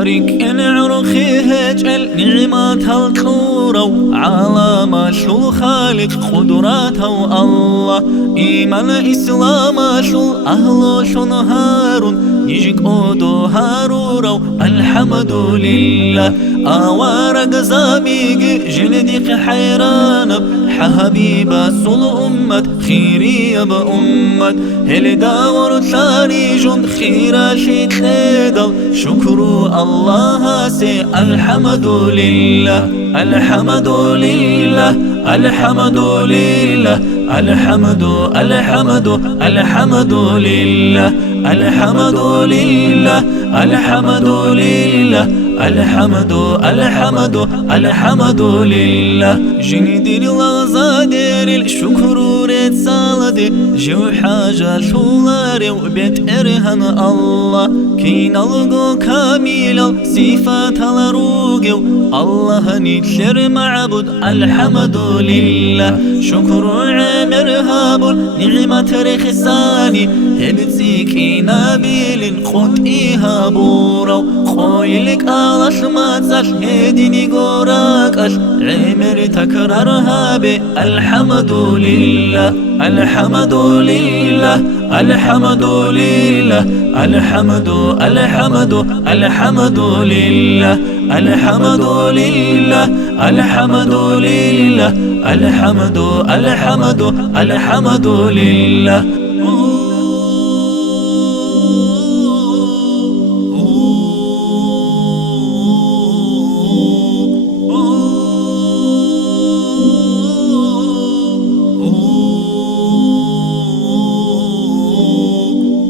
شارك عرخي هجل نعمات القورو علامة شو خالق قدراته الله إيمان إسلام شو أهل شو هارون يجيك أودو هارورو الحمد لله أوارق زاميق جلدك حيران حبيبة صل أمة خيري بأمة هل داور ثاني جند خيرا شيت خيدل شكر الله سي الحمد لله الحمد لله الحمد لله الحمد الحمد الحمد لله الحمد لله الحمد لله الحمد الحمد الحمد لله جندي الغزادير الشكر ريت صالدي جو حاجة شولاري وبيت إرهن الله كين الغو كامل صفات الروغي الله نتشر معبود الحمد لله شكر عامر هابل نعمة رخصاني هبتسيكي نابيل قد إيهابورو خويلك ألاش ما تساش هديني قوراكش عمر تكرارها الحمد لله الحمد لله الحمد لله الحمد الحمد الحمد لله الحمد لله الحمد لله الحمد الحمد الحمد لله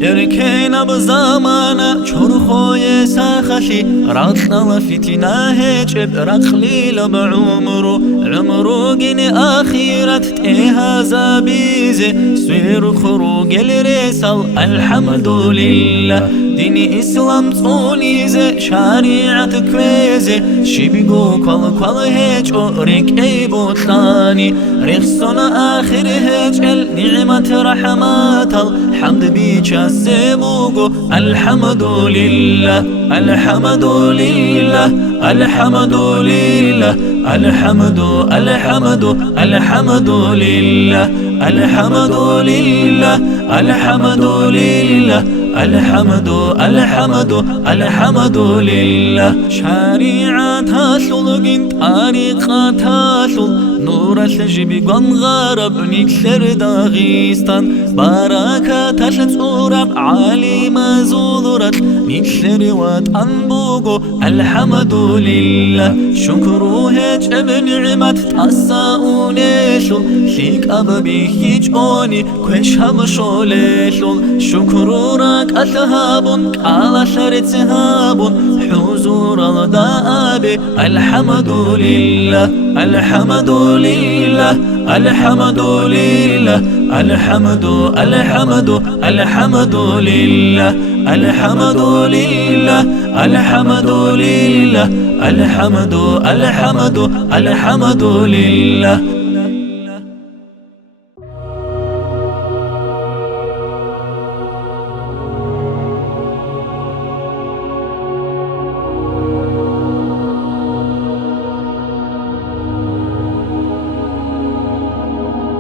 يركينا بزمانة شرخوي ساخشي رطنا فتنا هجب رقليل بعمرو عمرو جني آخيرة تيها زابيزي سير خروج الرسال الحمد لله ديني إسلام صونيزي شريعة كويزي شبيقو كل هج أوريك أي بوطلاني رخصنا آخر هج النعمة رحمات الحمد بيك السبوغو الحمد لله الحمد لله الحمد لله الحمد الحمد الحمد لله الحمد لله الحمد لله الحمد الحمد الحمد لله شريعة شلقين طريقة شل نور الجبي قم غرب نكسر داغستان بركة شتصورب علي مزورت نكسر واتنبوغو الحمد لله شكره هج بنعمة تساؤنيشل شيك أببي هيجوني كوش هم شوليشل شكره أتهاب على شرط سهاب حضور الدائب الحمد لله الحمد لله الحمد لله الحمد الحمد الحمد لله الحمد لله الحمد لله الحمد الحمد الحمد لله